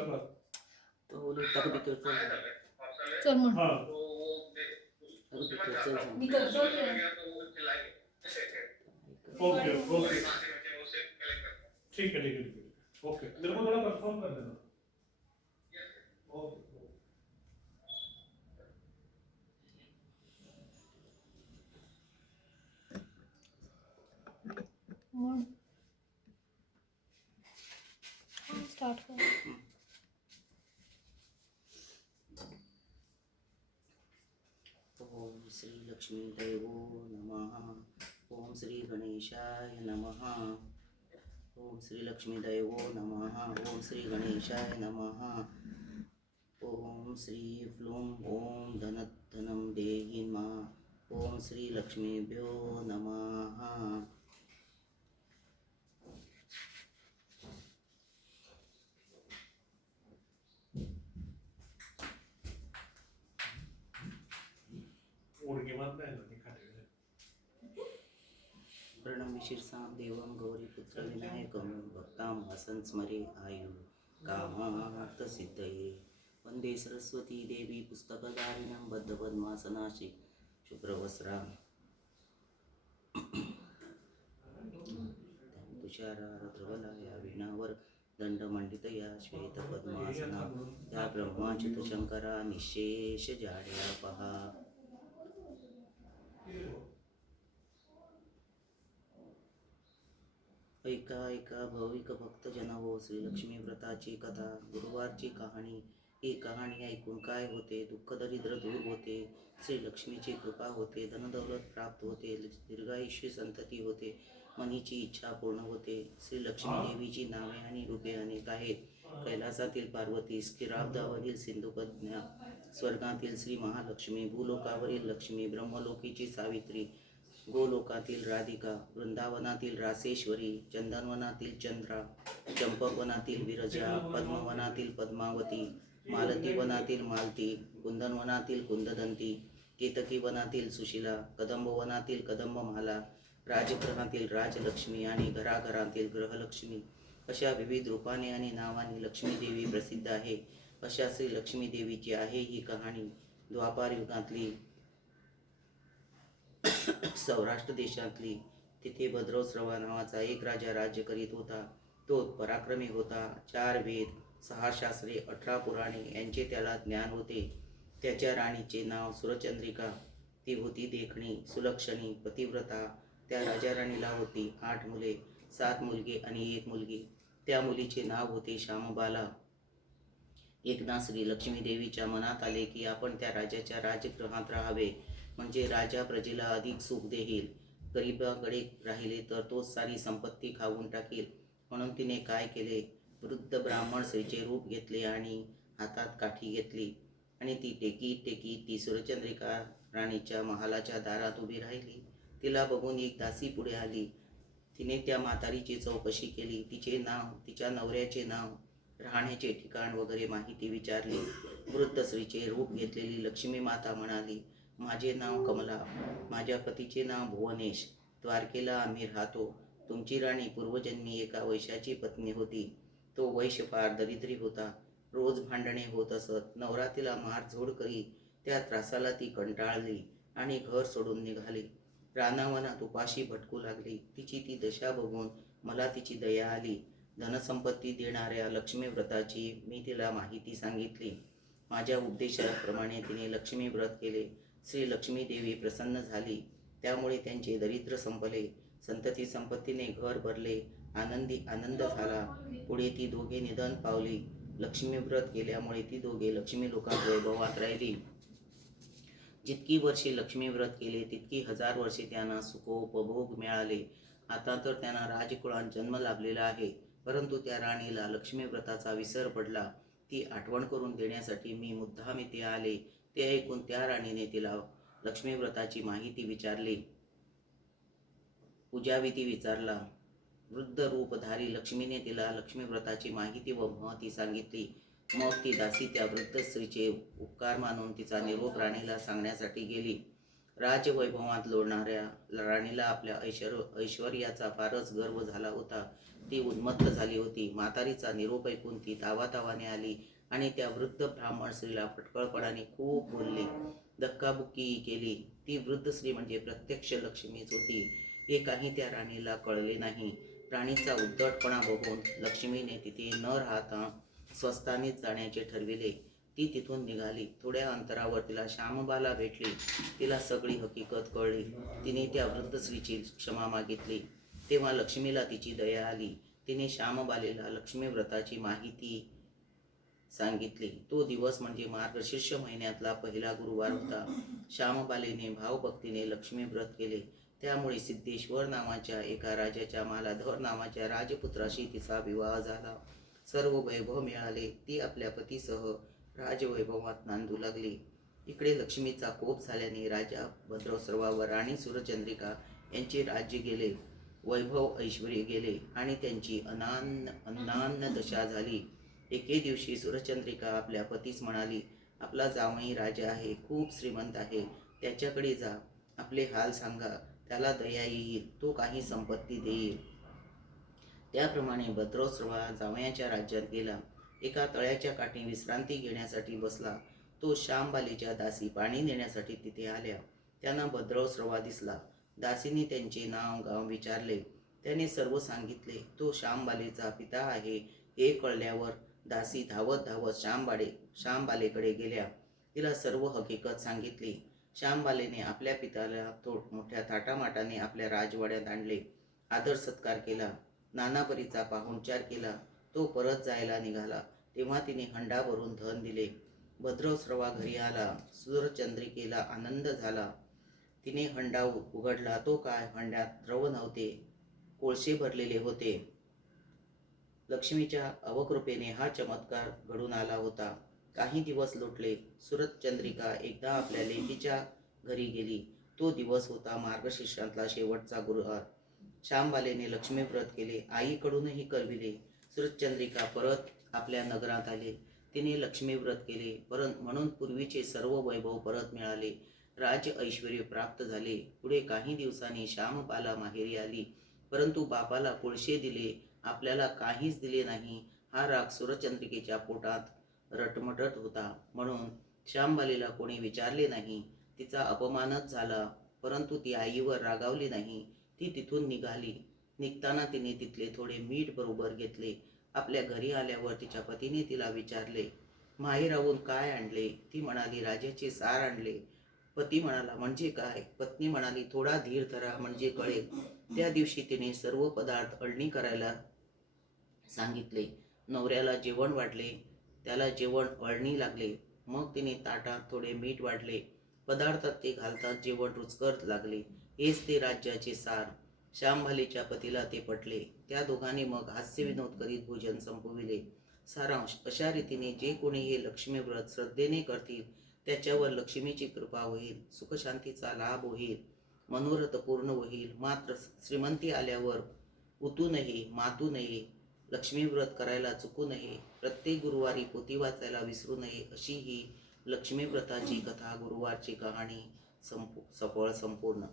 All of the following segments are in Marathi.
तो तक भी चल मग हाँ मी करतो ओके ओके ठीक है ठीक है ठीक है ओके मेरे को थोड़ा कंफर्म कर देना ओके मग स्टार्ट कर. ओम श्री लक्ष्मी देवो नमः. ओम श्री गणेशाय नमः. ओम श्री लक्ष्मी देवो नमः. ओम श्री गणेशाय नमः. ओम श्री फ्लूं ओम धनं देहि मा. ओम श्री लक्ष्मीभ्यो नमः. प्रणम्य शिरसां देवं गौरीपुत्र विनायकं भक्तां वसन् स्मरे आयु कामार्थसिद्धये. वन्दे सरस्वती देवी पुस्तकधारिणं बद्धपद्मासनासि शुभ्रवस्त्रां तुषारारद्रवलाया वीणावर दंडमंडितया श्वेतपद्मासना त्या ब्रह्माच्युतशंकरा निशेष जाड्या पहा. ऐका ऐका भाविक भक्तजन हो, श्रीलक्ष्मी व्रताची कथा. गुरुवारची कहाणी. ही कहाणी ऐकून काय होते? दुःख दरिद्र दूर होते, श्रीलक्ष्मीची कृपा होते, धनदौलत प्राप्त होते, दीर्घायुष्य संतती होते, मनीची इच्छा पूर्ण होते. श्रीलक्ष्मी देवीची नावे आणि रूपे अनेक आहेत. कैलासातील पार्वती, स्किराब्दावरील सिंधुकन्या, स्वर्गातील श्री महालक्ष्मी, भूलोकावरील लक्ष्मी, ब्रह्मलोकीची सावित्री, गोलोकातील राधिका, वृंदावनातील रासेश्वरी, चंदनवनातील चंद्रा, चंपकवनातील विरजा, पद्मवनातील पद्मावती, मालतीवनातील मालती, कुंदनवनातील कुंददंती, केतकीवनातील सुशिला, कदंबवनातील कदंबमाला, राजगृहातील राजलक्ष्मी आणि घराघरातील ग्रहलक्ष्मी अशा विविध रूपाने आणि नावाने लक्ष्मी देवी प्रसिद्ध आहे. अशा श्री लक्ष्मी देवीची आहे ही कहाणी. द्वापार युगातली सौराष्ट्र देशातली. तिथे भद्रश्रवा नावाचा एक राजा राज्य करीत होता. तो पराक्रमी होता. 4 वेद, 6 शास्त्रे, 18 पुराणे यांचे त्याला ज्ञान होते. त्याच्या राणीचे नाव सुरचंद्रिका. ती होती देखणी, सुलक्षणी, पतिव्रता. त्या राजा राणीला होती 8 मुले, 7 मुलगे आणि 1 मुलगी. त्या मुलीचे नाव होते श्यामबाला. एकदा श्री लक्ष्मी देवीच्या मनात आले की आपण त्या राजाच्या राजगृहात राहावे, म्हणजे राजा प्रजेला अधिक सुख देईल. गरीबाकडे राहिले तर तो सारी संपत्ती खाऊन टाकील. म्हणून तिने काय केले? वृद्ध ब्राह्मण स्त्रीचे रूप घेतले आणि हातात काठी घेतली आणि ती टेकीत ती सुरचंद्रिका राणीच्या महालाच्या दारात उभी राहिली. तिला बघून एक दासी पुढे आली. तिने त्या म्हातारीची चौकशी केली. तिचे नाव, तिच्या नवऱ्याचे नाव, राहण्याचे ठिकाण वगैरे माहिती विचारली. वृद्ध स्त्रीचे रूप घेतलेली लक्ष्मी माता म्हणाली, माझे नाव कमला, माझ्या पतीचे नाव भुवनेश, द्वारकेला आम्ही राहतो. तुमची राणी पूर्वजन्मी एका वैश्याची पत्नी होती. तो वैश्य फार दरिद्री होता. रोज भांडणे होत असत. नवरा तिला मारझोड करी. त्या त्रासाला ती कंटाळली आणि घर सोडून निघाली. रानावनात उपाशी भटकू लागली. तिची ती दशा बघून मला तिची दया आली. धनसंपत्ती देणाऱ्या लक्ष्मी व्रताची मी तिला माहिती सांगितली. माझ्या उपदेशाप्रमाणे तिने लक्ष्मी व्रत केले. श्री लक्ष्मी देवी प्रसन्न झाली. त्यामुळे त्यांचे दरिद्र संपले. संतती संपत्तीने घर भरले. आनंद झाला. पुढे ती दोघे निधन पावली. लक्ष्मी व्रत केल्यामुळे ती दोघे लक्ष्मी लोकात वैभवात राहिली. जितकी वर्षे लक्ष्मी व्रत केले तितकी 1000 वर्षे त्यांना सुखोपभोग मिळाले. आता तर त्यांना राजकुळात जन्म लाभलेला आहे. परंतु त्या राणीला लक्ष्मी व्रताचा विसर पडला. ती आठवण करून देण्यासाठी मी मुद्दाम इथे आले. ते ऐकून त्या राणीने तिला लक्ष्मी व्रताची माहिती विचारली. पूजाविधी विचारला. वृद्ध रूपधारी लक्ष्मीने तिला लक्ष्मी व्रताची माहिती व महती सांगितली. मग ती दासी त्या वृद्ध स्त्रीचे उपकार मानून तिचा निरोप राणीला सांगण्यासाठी गेली. राजवैभवात लोळणाऱ्या राणीला आपल्या ऐश्वर्याचा फारच गर्व झाला होता. ती उन्मत्त झाली होती. म्हातारीचा निरोप ऐकून ती तावातावाने आली आणि त्या वृद्ध ब्राह्मण स्त्रीला फटकळपणाने खूप बोलली, धक्काबुक्की केली. ती वृद्ध स्त्री म्हणजे प्रत्यक्ष लक्ष्मीच होती. हे काही त्या राणीला कळले नाही. राणीचा उद्धटपणा बघून लक्ष्मीने तिथे न राहता स्वस्थानीत जाण्याचे ठरविले. ती तिथून निघाली. थोड्या अंतरावर तिला श्यामबाला भेटली. तिला सगळी हकीकत कळली. तिने त्या वृद्ध स्त्रीची क्षमा मागितली. तेव्हा लक्ष्मीला तिची दया आली. तिने श्यामबालेला लक्ष्मी व्रताची माहिती सांगितली. तो दिवस म्हणजे मार्गशीर्ष महिन्यातला पहिला गुरुवार होता. श्यामबालेने भावभक्तीने लक्ष्मी व्रत केले. त्यामुळे सिद्धेश्वर नावाच्या एका राजाच्या मालाधर नावाच्या राजपुत्राशी तिचा विवाह झाला. सर्व वैभव मिळाले. ती आपल्या पतीसह राजवैभवात नांदू लागली. इकडे लक्ष्मीचा कोप झाल्याने राजा भद्रस्रवावर राणी सूरचंद्रिका यांचे राज्य गेले. वैभव ऐश्वर गेले आणि त्यांची अन्नान्न दशा झाली. एके दिवशी सूरचंद्रिका आपल्या पतीस म्हणाली, आपला जावई राजा आहे, खूप श्रीमंत आहे, त्याच्याकडे जा, आपले हाल सांगा, त्याला दया येईल, तो काही संपत्ती देईल. त्याप्रमाणे भद्रस्रवा जावयाच्या राज्यात गेला. एका तळ्याच्या काठी विश्रांती घेण्यासाठी बसला. तो श्यामबालेच्या दासी पाणी नेण्यासाठी तिथे आल्या. त्यांना भद्रस्रवा दिसला. दासीने त्यांचे नाव गाव विचारले. त्याने सर्व सांगितले. तो श्यामबालेचा पिता आहे हे कळल्यावर दासी धावत धावत श्यामबालेकडे गेल्या. तिला सर्व हकीकत सांगितली. श्यामबालेने आपल्या पित्याला मोठ्या थाटामाटाने आपल्या राजवाड्यात आणले. आदर सत्कार केला. नानापरीचा पाहुणचार केला. तो परत जायला निघाला तेव्हा तिने हंडा भरून धन दिले. भद्रस्रवा घरी आला. सूरचंद्रिकेला आनंद झाला. तिने हंडा उघडला. तो काय, हंड्यात द्रव नव्हते, कोळसे भरलेले होते. लक्ष्मीच्या अवकृपेने हा चमत्कार घडून आला होता. काही दिवस लोटले. सूरचंद्रिका एकदा आपल्या लेकीच्या घरी गेली. तो दिवस होता मार्गशीर्षातला शेवटचा गुरुवार. श्यामबालेने लक्ष्मी व्रत केले. आईकडूनही करविले. सूरचंद्रिका परत आपल्या नगरात आले. तिने लक्ष्मी व्रत केले. म्हणून पूर्वीचे सर्व वैभव परत मिळाले. राज ऐश्वर्य प्राप्त झाले. पुढे काही दिवसांनी श्यामबाला माहेरी आली. परंतु बापाला कोळसे दिले, आपल्याला काहीच दिले नाही. हा राग सूरचंद्रिकेच्या पोटात रटमटत होता. म्हणून श्यामबालेला कोणी विचारले नाही. तिचा अपमानच झाला. परंतु ती आईवर रागावली नाही. ती तिथून निघाली. निघताना तिने तिथले थोडे मीठ बरोबर घेतले. आपल्या घरी आल्यावर तिच्या पतीने तिला विचारले, माहेराहून काय आणले? ती म्हणाली, राजाचे सार आणले. पती म्हणाला, म्हणजे काय? पत्नी म्हणाली, थोडा धीर धरा, म्हणजे कळेल. त्या दिवशी तिने सर्व पदार्थ अळणी करायला सांगितले. नवऱ्याला जेवण वाढले. त्याला जेवण अळणी लागले. मग तिने ताटात थोडे मीठ वाढले. पदार्थात ते घालतात जेवण रुचकर लागले. हेच ते राज्याचे सार. श्यामबालेच्या पतीला ते पटले. त्या दोघांनी मग हास्यविनोद करीत भोजन संपविले. सारांश, अशा रीतीने जे कोणी हे लक्ष्मी व्रत श्रद्धेने करतील त्याच्यावर लक्ष्मीची कृपा होईल, सुखशांतीचा लाभ होईल, मनोरथ पूर्ण होईल. मात्र श्रीमंती आल्यावर उतू नये, मातू नये, लक्ष्मी व्रत करायला चुकू नये, प्रत्येक गुरुवारी पोथी वाचायला विसरू नये, अशी ही लक्ष्मी व्रताची कथा, गुरुवारची कहाणी सफळ संपूर्ण.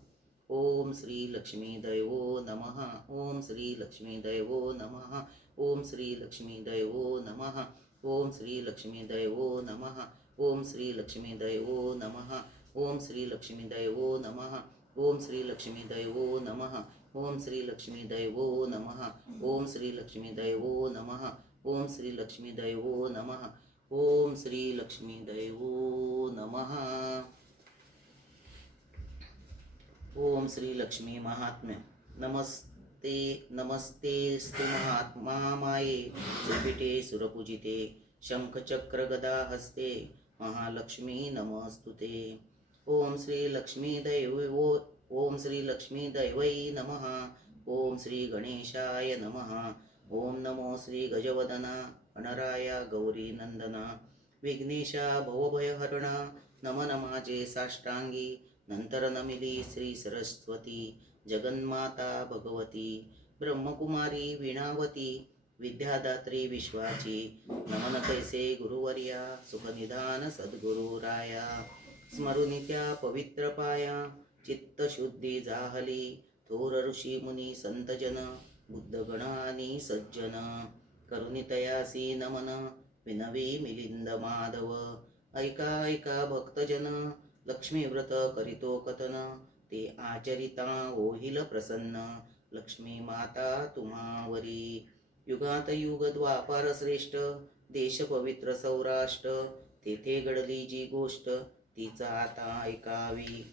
ओम श्री लक्ष्मी दैवो नमः. ओम श्री लक्ष्मी दैवो नमः. ओम श्री लक्ष्मी दैवो नमः. ओम श्री लक्ष्मी दैवो नमः. ओम श्री लक्ष्मी दैवो नमः. ओम श्री लक्ष्मी दैवो नमः. ओम श्री लक्ष्मी दैवो नमः. ओम श्री लक्ष्मी दैवो नमः. ओम श्री लक्ष्मी दैवो नमः. ओम श्री लक्ष्मी दैवो नमः. ओम श्री लक्ष्मी दैवो नमः. ओम श्री लक्ष्मी महात्म्य. नमस्ते नमस्ते स्ते महात्मा माये, सुपीठे सुरपूजिते, शंखचक्र गदा हस्ते, महालक्ष्मी नमस्तुते. ओम श्री लक्ष्मी दैवो. ओम श्री लक्ष्मी दैवै नमः. ओम श्री गणेशाय नमः. ओम नमो श्री गजवदना गणराया गौरी नंदना, विघ्नेशा भवभयहरणा, नमन माझे साष्टांगी, नंतर नमिली श्री सरस्वती, जगन्माता भगवती, ब्रह्मकुमारी वीणावती, विद्यादात्री विश्वाची, नमन तैसे गुरुवर्या, सुखनिधान सद्गुरु राया. स्मरुनी त्या पवित्र पाया चित्तशुद्धी जाहली. थोर ऋषी मुनी संतजन बुद्धगण आणि सज्जन करुणी तयासी नमन विनवी मिलिंद माधव. ऐका ऐका भक्तजन लक्ष्मी व्रत करीतो कथन ते आचरिता होईल प्रसन्न लक्ष्मी माता तुम्हावरी. युगात युग द्वापार श्रेष्ठ देश पवित्र सौराष्ट्र तेथे घडली जी गोष्ट तिचा आता ऐकावी.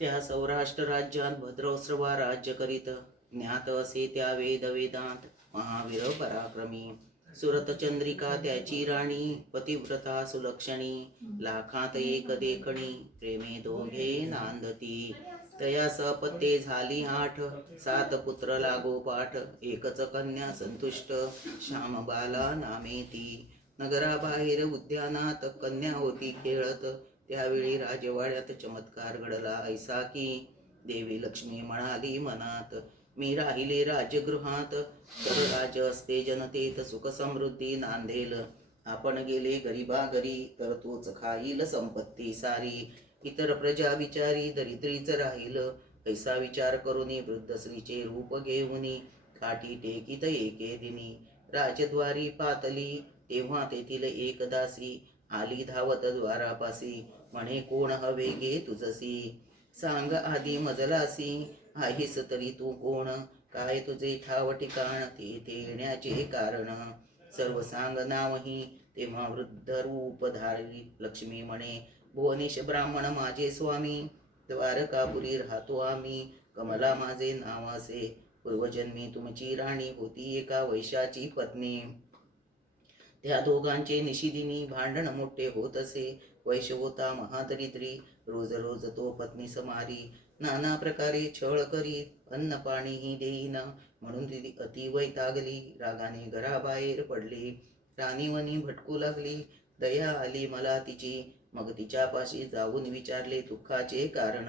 त्या सौराष्ट्र राज्यात भद्रौस्रवा राज्य करीत ज्ञात असे त्या वेद वेदांत महावीर पराक्रमी. सुरत चंद्रिका त्याची राणी पतिव्रता सुलक्षणी लाखात एक देखणी प्रेमे दोघे नांदती. तया सपत्ये झाली 8 7 पुत्र लागोपाठ एकच कन्या संतुष्ट श्यामबाला नामे ती. नगराबाहेर उद्यानात कन्या होती खेळत त्यावेळी राजवाड्यात चमत्कार घडला ऐसा की देवी लक्ष्मी म्हणाली मनात मी राहिले राजगृहात तर राज असते जनतेत सुख समृद्धी नांदेल. आपण गेले गरीबा घरी तर तोच खाईल संपत्ती सारी. इतर प्रजा विचारी दरिद्रीच राहील ऐसा विचार करून वृद्ध स्त्रीचे रूप घेऊनी काठी टेकीत एके दिनी. राजद्वारी पातली तेव्हा तेथील एक दासी आली धावत द्वारापासी म्हणे कोण हवे गे तुझसी. सांग आधी मजलासी आहेस तरी तू कोण काय तुझे ठाव ठिकाण तेथे येण्याचे कारण. सर्व सांग नावही तेव्हा वृद्ध रूप धारली लक्ष्मी म्हणे भुवनेश ब्राह्मण माझे स्वामी द्वारकापुरी राहतो आम्ही कमला माझे नाव असे पूर्वजन्मी तुमची राणी होती एका वैश्याची पत्नी. त्या दोघांचे निशिदिनी भांडण मोठे होत असे. वैश्य होता महादरिद्री रोज रोज तो पत्नी समारी नाना प्रकारे छळ करी अन्न पाणीही देईना म्हणून ती अति वैतागली रागाने घराबाहेर पडली. राणीवनी भटकू लागली दया आली मला तिची मग तिच्यापाशी जाऊन विचारले दुःखाचे कारण.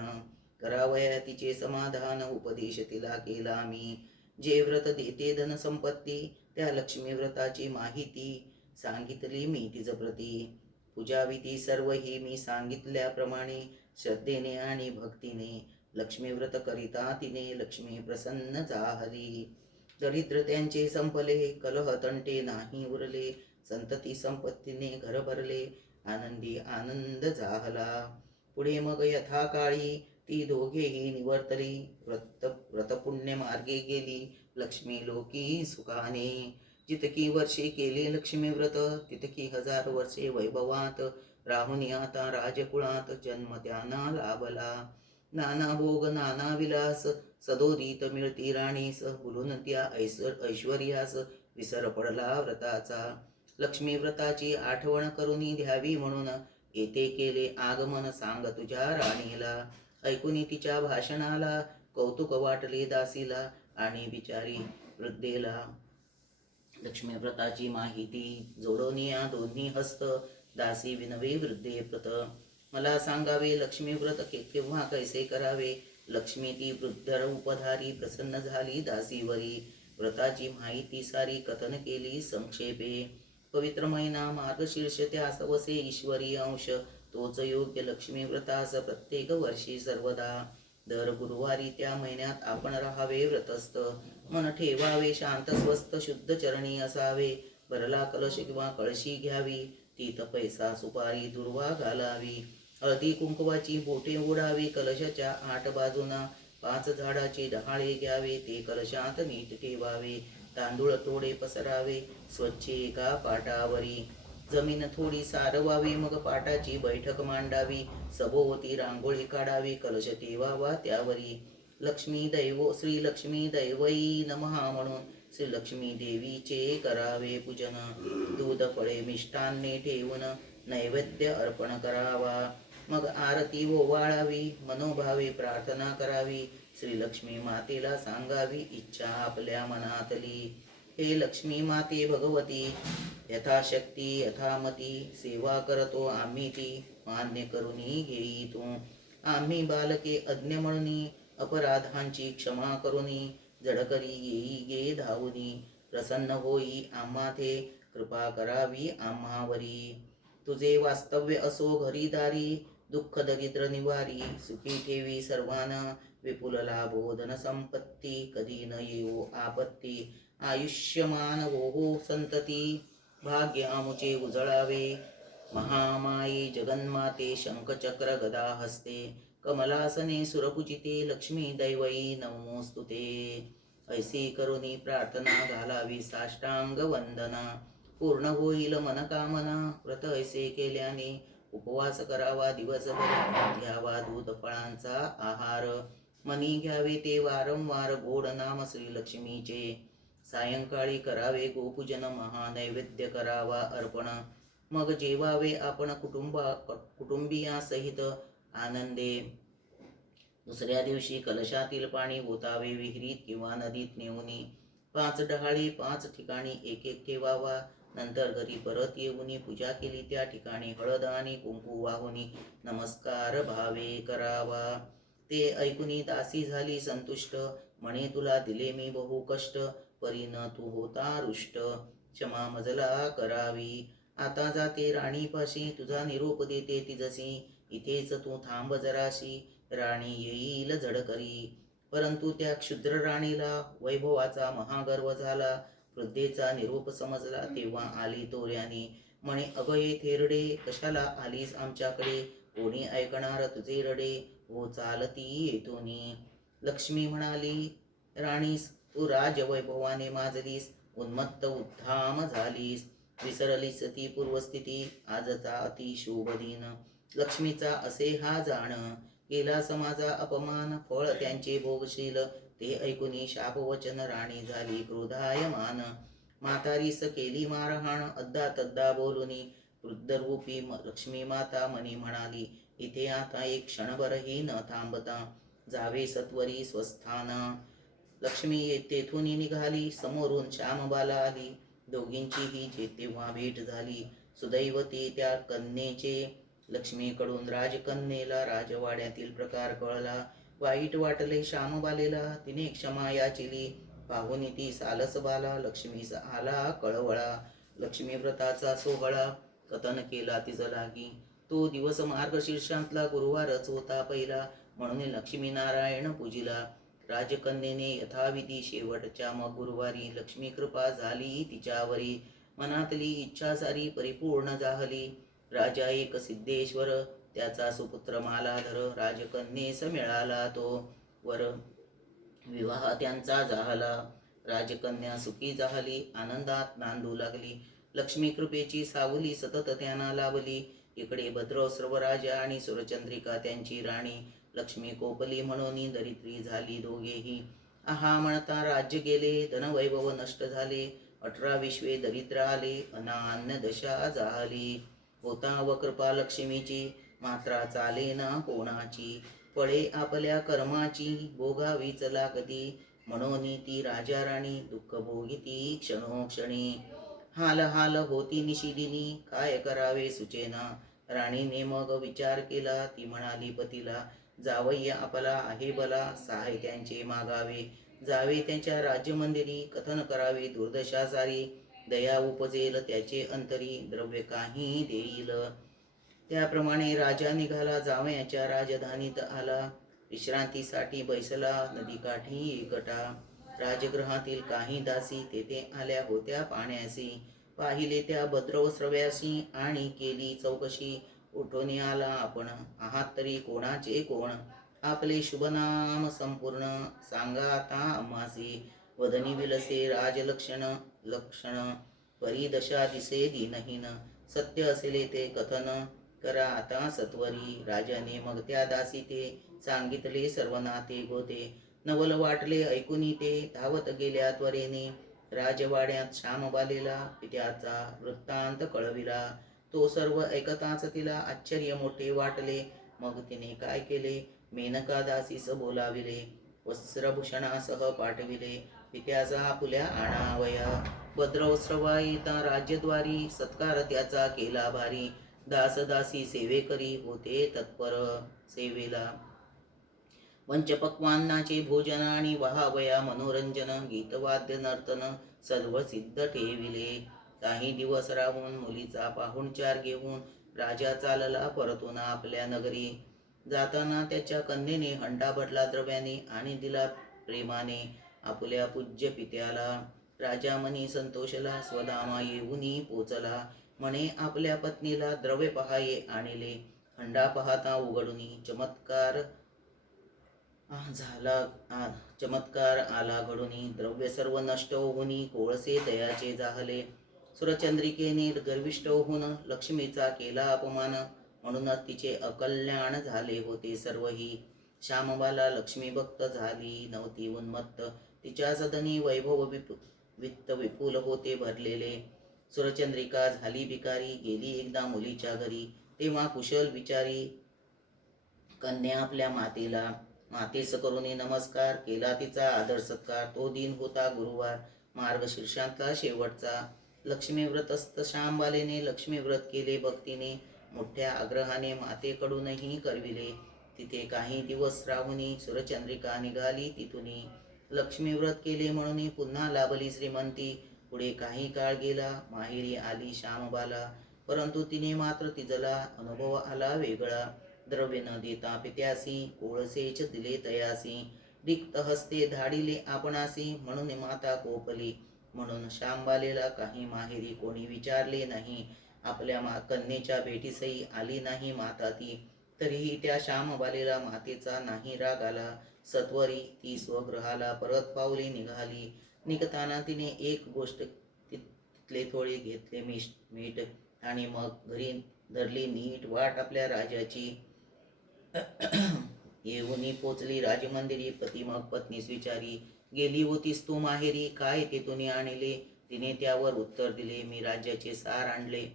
करावया तिचे समाधान उपदेश तिला केला मी. जे व्रत देते धन संपत्ती त्या लक्ष्मी व्रताची माहिती सांगितली मी तिच प्रती. पूजाविधी सर्व ही मी सांगितल्याप्रमाणे श्रद्धेने आणि भक्तीने लक्ष्मी व्रत करिता तिने लक्ष्मी प्रसन्न झाली. दरिद्र त्यांचे संपले कलह तंटे नाही उरले संतती संपत्तीने घर भरले आनंदी आनंद झाला. पुढे मग यथाकाळी ती दोघेही निवर्तली व्रतपुण्य मार्गे गेली लक्ष्मी लोकी सुखाने. जितकी वर्षे केले लक्ष्मी व्रत तितकी 1000 वर्षे वैभवात राहुनी आता राजकुळात जन्म त्यांना लाभला. नाना भोग नाना विलास सदोदित मिळती राणीस बोलून त्या ऐश्वर्यास विसर पडला व्रताचा. लक्ष्मी व्रताची आठवण करून द्यावी म्हणून येथे केले आगमन सांग तुझ्या राणीला. ऐकून तिच्या भाषणाला कौतुक वाटले दासीला आणि बिचारी वृद्धेला. लक्ष्मी व्रताची माहिती जोडून या दोन्ही हस्त दासी विनवे वृद्धे व्रत. मला सांगावे लक्ष्मी व्रत केव्हा कैसे करावे. लक्ष्मी ती वृद्ध रूपधारी प्रसन्न झाली दासीवरी. व्रताची माहिती सारी कथन केली संक्षेपे. पवित्र महिना मार्गशीर्ष त्यास वसे ईश्वरी अंश तोच योग्य लक्ष्मी व्रतास प्रत्येक वर्षी सर्वदा. दर गुरुवारी त्या महिन्यात आपण राहावे व्रतस्थ. मन ठेवावे शांत स्वस्थ शुद्ध चरणी असावे. भरला कलश किंवा कळशी घ्यावी तीत पैसा सुपारी दुर्वा घालावी. हळदी कुंकवाची बोटे ओढावी. कलशाच्या 8 बाजूंना 5 झाडाचे डहाळे घ्यावे ते कलशात नीट ठेवावे. तांदूळ थोडे पसरावे स्वच्छ एका पाटावरी. जमीन थोडी सारवावी मग पाटाची बैठक मांडावी. सभोवती रांगोळी काढावी कलश ठेवावा त्यावरी. लक्ष्मी दैवो श्री लक्ष्मी दैवई नमः म्हणून श्री लक्ष्मी देवीचे करावे पूजन. दूध फळे मिष्टान्ने ठेवून नैवेद्य अर्पण करावा. मग आरती ओवाळावी मनोभावे प्रार्थना करावी. श्री लक्ष्मी मातेला सांगावी इच्छा आपल्या मनातली. हे लक्ष्मी माते भगवती यथाशक्ती यथामती सेवा करतो आम्ही ती मान्य करुनी घेई तू. आम्ही बालके अज्ञ म्हणून अपराधांची क्षमा करुनी जडकरी येई गे धावुनी. प्रसन्न होई आम्हाथे कृपा करावी आम्हावरी. तुझे वास्तव्य असो घरी दारी दुःख दरिद्र निवारी सुखी ठेवी सर्वांना विपुल लाभो धन संपत्ती कधी न येऊ आपत्ती आयुष्यमान हो संतती भाग्य आमुचे उजळावे महामाई जगन्माते शंखचक्र गदा हस्ते कमलासने सुरपूजिते लक्ष्मी दैवई नमोस्तुते ऐसी करुणी प्रार्थना घालावी साष्टांग वंदना पूर्ण होईल मनकामना व्रत ऐसे केल्याने उपवास करावा दिवसभर घ्यावा दूध फळांचा आहार मनी घ्यावे ते वारंवार गोड नाम श्री लक्ष्मीचे सायंकाळी करावे गोपूजन महानैवेद्य करावा अर्पण मग जेवावे आपण कुटुंबियासहित आनंदे दुसऱ्या दिवशी कलशातील पाणी ओतावे विहिरीत किंवा नदीत नेऊनी 5 डहाळी 5 ठिकाणी एक ठेवावा नंतर घरी परत येऊनी पूजा केली त्या ठिकाणी हळद आणि कुंकू वाहुनी नमस्कार भावे करावा ते ऐकुनी दासी झाली संतुष्ट म्हणे तुला दिले मी बहु कष्ट परीन तू होता रुष्ट क्षमा मजला करावी आता जाते राणीपाशी तुझा निरोप देते तिजसी इथेच तू थांब जराशी राणी येईल झडकरी परंतु त्या क्षुद्र राणीला वैभवाचा महागर्व झाला वृद्धेचा निरोप समजला तेव्हा आली तोऱ्याने म्हणे अगं ये थेरडे कशाला आलीस आमच्याकडे कोणी ऐकणार तुझे रडे हो चालती येतोनी लक्ष्मी म्हणाली राणीस तू राजवैभवाने माजलीस उन्मत्त उद्धाम झालीस विसरलीस ती पूर्वस्थिती आजचा अति शुभ दिन लक्ष्मीचा असे हा जाण केला समाजा अपमान फळ त्यांचे भोगशील ते ऐकुनी शापवचन राणी झाली क्रोधायमान म्हातारीस केली मारहाण अद्दा तद्दा बोलुनी वृद्धरूपी लक्ष्मी माता मनी म्हणाली इथे आता एक क्षणभरही न थांबता जावे सत्वरी स्वस्थान लक्ष्मी तेथून निघाली समोरून श्यामबाला आली दोघींचीही जे तेव्हा भेट झाली सुदैवती त्या कन्येचे लक्ष्मीकडून राजकन्येला राजवाड्यातील प्रकार कळला वाईट वाटले श्यामबालेला तिने क्षमा याचिली पाहुनी ती सालस बाला लक्ष्मीस आला कळवळा लक्ष्मी व्रताचा सोहळा कथन केला तिज लागी तो दिवस मार्गशीर्षांतला गुरुवारच होता पहिला म्हणून लक्ष्मी नारायण पूजिला राजकन्येने यथाविधी शेवटच्या मग गुरुवारी लक्ष्मी कृपा झाली तिच्यावरी मनातली इच्छा सारी परिपूर्ण झाली राजा एक सिद्धेश्वर त्याचा सुपुत्र मालाधर राजकन्येस मिळाला तो वर विवाह त्यांचा झाला राजकन्या सुखी झाली आनंदात नांदू लागली लक्ष्मी कृपेची सावली सतत त्यांना लाभली इकडे भद्रश्रव राजा आणि सुरचंद्रिका त्यांची राणी लक्ष्मी कोपली म्हणून दरिद्री झाली दोघेही आहा म्हणता राज्य गेले धनवैभव नष्ट झाले 18 विश्वे दरिद्र आले अनान्य दशा झाली होता व कृपा लक्ष्मीची मात्रा चाले ना कोणाची फळे आपल्या कर्माची भोगावीच लागती म्हणून ती राजा राणी दुःख भोगिती क्षणोक्षणी हाल हाल होती निशिदिनी काय करावे सुचेना राणीने मग विचार केला ती म्हणाली पतीला जावई आपला आहे बला सहाय त्यांचे मागावे जावे त्यांच्या राज्यमंदिरी कथन करावे दुर्दशा सारी दया उपजेल त्याचे अंतरी द्रव्य काही देईल त्याप्रमाणे राजा निघाला जावयाच्या राजधानीत आला विश्रांतीसाठी बैसला नदीकाठी एकटा राजगृहातील काही दासी तेथे आल्या होत्या पाण्यासी पाहिले त्या भद्रवस्रव्यासी आणि केली चौकशी उठून आला आपण आहात तरी कोणाचे कोण आपले शुभ नाम संपूर्ण सांगा आता आम्हासी वदनी विलसे राजलक्षण लक्षण परिदशा दिसे दीनहीन सत्य असेले ते कथन करा आता सत्वरी राजाने मग त्या दासी ते सांगितले सर्व नाते गोते नवल वाटले ऐकुनी ते धावत गेल्या त्वरेने राजवाड्यात श्यामबालेला त्याचा वृत्तांत कळविला तो सर्व ऐकताच तिला आश्चर्य मोठे वाटले मग तिने काय केले मेनका दासीस बोलाविले वस्त्रभूषणासह पाठविले पित्याचा आपुल्या आणावया भद्रवस्त्रवा येता राज्यद्वारी सत्कार त्याचा केला भारी दासदासी सेवेकरी होते तत्पर सेवेला पंचपक्वान्नाचे भोजन आणि वहावया मनोरंजन गीतवाद्य नर्तन सर्व सिद्ध ठेविले काही दिवस राहून मुलीचा पाहुणचार घेऊन राजा चालला परतून आपल्या नगरी. जाताना त्याच्या कन्येने हंडा भरला द्रव्याने आणि दिला प्रेमाने आपल्या पूज्य पित्याला. राजा मनी संतोषला, स्वधामा येऊनी पोचला. म्हणे आपल्या पत्नीला द्रव्य पहाये आणले. हंडा पाहता उघडूनी चमत्कार आला घडूनी. द्रव्य सर्व नष्ट होऊनी कोळसे दयाचे जाहले. सुरचंद्रिकेने गर्विष्ठ होऊन लक्ष्मीचा केला अपमान. म्हणूनच तिचे अकल्याण झाले होते सर्वही. श्यामबाला लक्ष्मी भक्त झाली नव्हती उन्मत्त. तिच्या सदनी वैभव वित्त विपुल होते भरलेले. सुरचंद्रिका झाली भिकारी, गेली एकदा मुलीच्या घरी. तेव्हा कुशल विचारी कन्या आपल्या मातेस करुणी नमस्कार. केला तिचा आदर सत्कार. तो दिन होता गुरुवार, मार्गशीर्षातला शेवटचा. लक्ष्मी व्रतस्थ श्यामबालेने लक्ष्मी व्रत केले भक्तीने. मोठ्या आग्रहाने मातेकडूनही करविले. तिथे काही दिवस राहुनी सुरचंद्रिका निघाली तिथुनी. लक्ष्मी व्रत केले म्हणून पुन्हा लाभली श्रीमंती. पुढे काही काळ गेला, माहेरी आली श्यामबाला. परंतु तिने मात्र तिजला अनुभव आला वेगळा. द्रव्य न देता पित्यासी, कोळसेच दिले तयासी. रिक्त हस्ते धाडिले आपणासी, म्हणून माता कोपली. म्हणून श्यामबालेला काही माहेरी कोणी विचारले नाही. आपल्या कन्येच्या भेटीसही आली नाही माता ती. तरीही त्या श्यामबालेला मातेचा नाही राग आला. सत्वरी ती स्वगृहाला परत पावली निघाली. निघताना तिने एक गोष्ट तिथले थोडे घेतले मीठ आणि मग घरी धरली नीट वाट आपल्या राजाची. येऊनी पोचली राजमंदिरी. पती मग पत्नीस विचारी, गेली होतीस तू माहेरी, काय तेथून आणले? तिने त्यावर उत्तर दिले, मी राज्याचे सार आणले.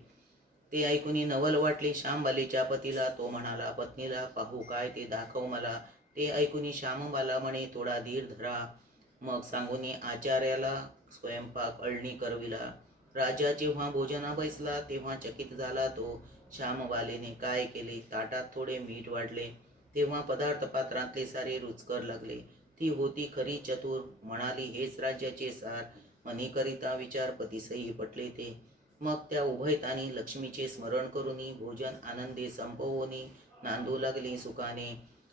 ते ऐकून नवल वाटले श्यामबालेच्या पतीला. तो म्हणाला पत्नीला, पाहू काय ते दाखव मला. ते ऐकून श्यामबाला म्हणे, थोडा धीर धरा. मग सांगून आचार्याला स्वयंपाक अळणी करविला. राजा जेव्हा भोजना बैसला तेव्हा चकित झाला तो. श्यामबालेने काय केले? ताटात थोडे मीठ वाढले. तेव्हा पदार्थ पात्रांतले सारे रुचकर लागले. ती होती खरी चतुर. म्हणाली, हेच राज्याचे सार. मनीकरिता विचार पतीसही पटले ते. मग त्या उभयतानी लक्ष्मीचे स्मरण करूनी भोजन आनंदे संपवोनी नांदू लागली सुखाने.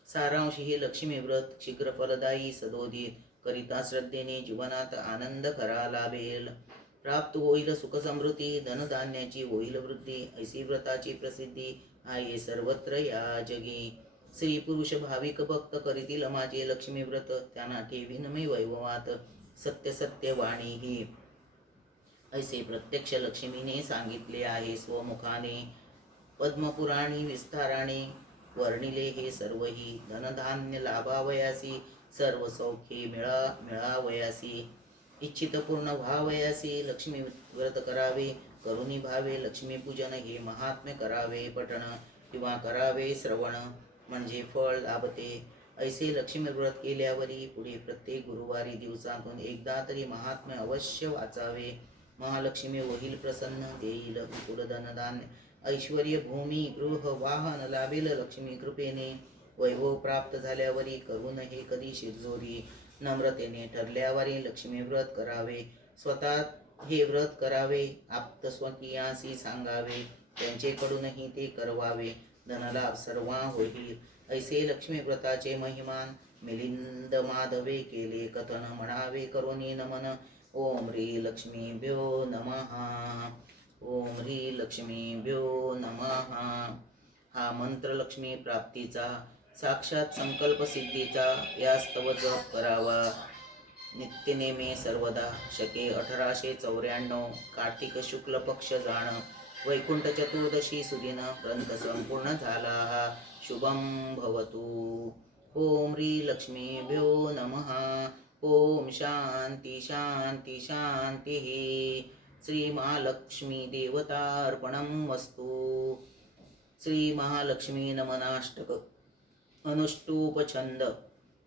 सारांश हे लक्ष्मी व्रत शीघ्र फलदायी सदोदित. करिता श्रद्धेने जीवनात आनंद खरा लाभेल. प्राप्त होईल सुख समृद्धी, धनधान्याची होईल वृद्धी. ऐसी व्रताची प्रसिद्धी आहे सर्वत्र या जगी. स्त्री पुरुष भाविक भक्त करीतील माझे लक्ष्मी व्रत. त्यांना ठेवीन मी वैभवात सत्य सत्य वाणी ही. ऐसे प्रत्यक्ष लक्ष्मीने सांगितले आहे स्वमुखाने. पद्मपुराणी विस्ताराने वर्णिले हे सर्वही. धनधान्य लाभावयासी, सर्व सौख्ये मिळावयासी. इच्छित पूर्ण व्हावयासी लक्ष्मी व्रत करावे. करुणी भावे लक्ष्मी पूजन हे महात्म्य करावे पठण किंवा करावे श्रवण, म्हणजे फळ लाभते. ऐसे लक्ष्मी व्रत केल्यावरी पुढे प्रत्येक गुरुवारी दिवसातून एकदा तरी महात्म्य अवश्य वाचावे. महालक्ष्मी होईल प्रसन्न, देईल विपुल धनधान्य, ऐश्वर्य, भूमी, गृह, वाहन लाभेल लक्ष्मी कृपेने. वैभव प्राप्त झाल्यावरी करून हे कधी शिरजोरी. नम्रतेने ठरल्यावरी लक्ष्मी व्रत करावे. स्वतः हे व्रत करावे. आप्त स्वकीयासी सांगावे. त्यांचेकडूनही ते करवावे. धनलाभ सर्वा होईल. ऐसे लक्ष्मी व्रताचे महिमान मिलिंद माधवे केले कथन. म्हणावे करोनी नमन. ओम ह्री लक्ष्मीभ्यो नमः. ओम ह्री लक्ष्मीभ्यो नमः. हा मंत्र लक्ष्मी प्राप्तीचा, साक्षात संकल्प सिद्धीचा. यास्तव जप करावा नित्यनेमे सर्वदा. शके 1894 कार्तिक शुक्ल पक्ष जाण. वैकुंठ चतुर्दशी सुदिन ग्रंथ संपूर्ण झाला हा. शुभम भवतु. ओम ह्री लक्ष्मीभ्यो नमः. ओम शांती शांती शांती. श्री महालक्ष्मी देवतार्पणम वस्तु. श्री महालक्ष्मी नमनाष्टक अनुष्टुप छंद.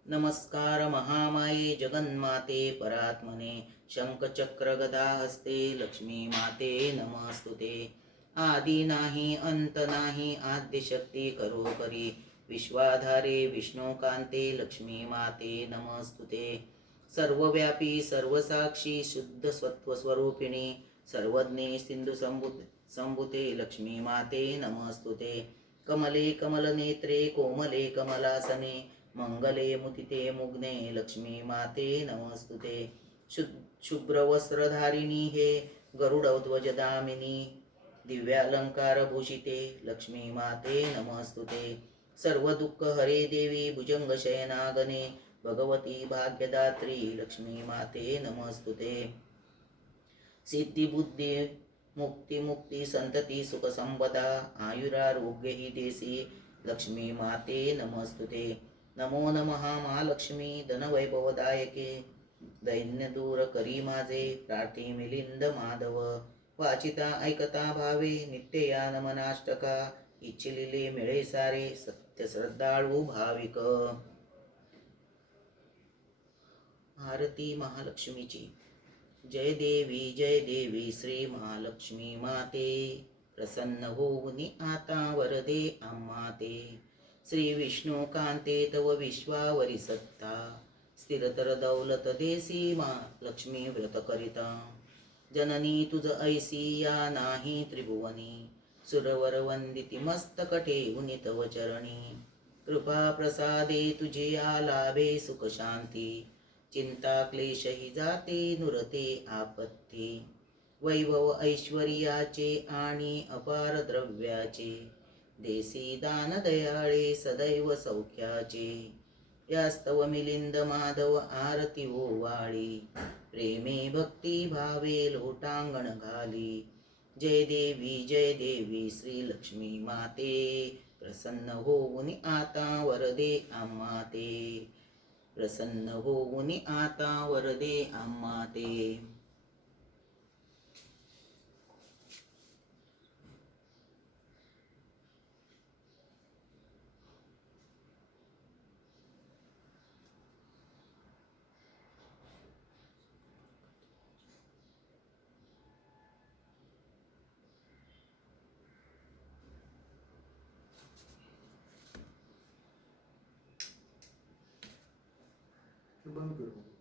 नमस्कार महामाये जगन्माते परात्मने. शंख चक्र गदा हस्ते लक्ष्मी माते नमस्तुते. आदि नाही अंत नाही आद्य शक्ती करोपरी. विश्वाधारे विष्णुकांते लक्ष्मी माते नमस्तुते. सर्वव्यापी सर्वसाक्षी शुद्ध सत्व स्वरूपिणी. सर्वज्ञे सिंधु संभुते लक्ष्मी माते नमस्तुते कमले कमलनेत्रे कोमले कमलासने मंगले मुदिते मुग्ने लक्ष्मी माते नमस्तुते शुभ्रवस्त्रधारिणी हे गरुडध्वजदामिनी दिव्यालंकारभूषिते लक्ष्मी माते नमस्तुते सर्व दुःख हरे देवी भुजंगशयनागने भगवती भाग्यदात्री लक्ष्मी माते नमस्तुते सिद्धि बुद्धि मुक्ति मुक्ति संतति सुख संपदा आयुरारोग्य ही देसी लक्ष्मी माते नमस्तुते नमो नमः महालक्ष्मी धनवैभवदायके दैन्य दूर करी माझे प्रार्थी मिलिंद माधव वाचिता ऐकता भावे नित्य या नमनाष्टका इच्छिलिले मिळे सारे सत्य श्रद्धाळू भाविक आरती महालक्ष्मीची जय देवी श्री महालक्ष्मी माते प्रसन्न होऊनी आता वरदे आम्हा ते श्री विष्णू कांते तव विश्वावरी सत्ता स्थिरतर दौलत देसी मा लक्ष्मी व्रत करिता जननी तुझ ऐसी या नाही त्रिभुवनी सुरवर वंदिती मस्तक ठेवुनी तव चरणी कृपा प्रसादे तुझे आलाभे सुख शांती चिंता क्लेश ही जाते नुरते आपत्ती वैभव ऐश्वर्याचे आणि अपार द्रव्याचे देसी दान दयाळे सदैव सौख्याचे यास्तव मिलिंद माधव आरती ओवाळी प्रेमे भक्ती भावे लोटांगण घाली जय देवी श्री लक्ष्मी माते प्रसन्न होऊन आता वरदे आम्हा ते प्रसन्न होऊन आता वरदे आम्हा ते बंद करू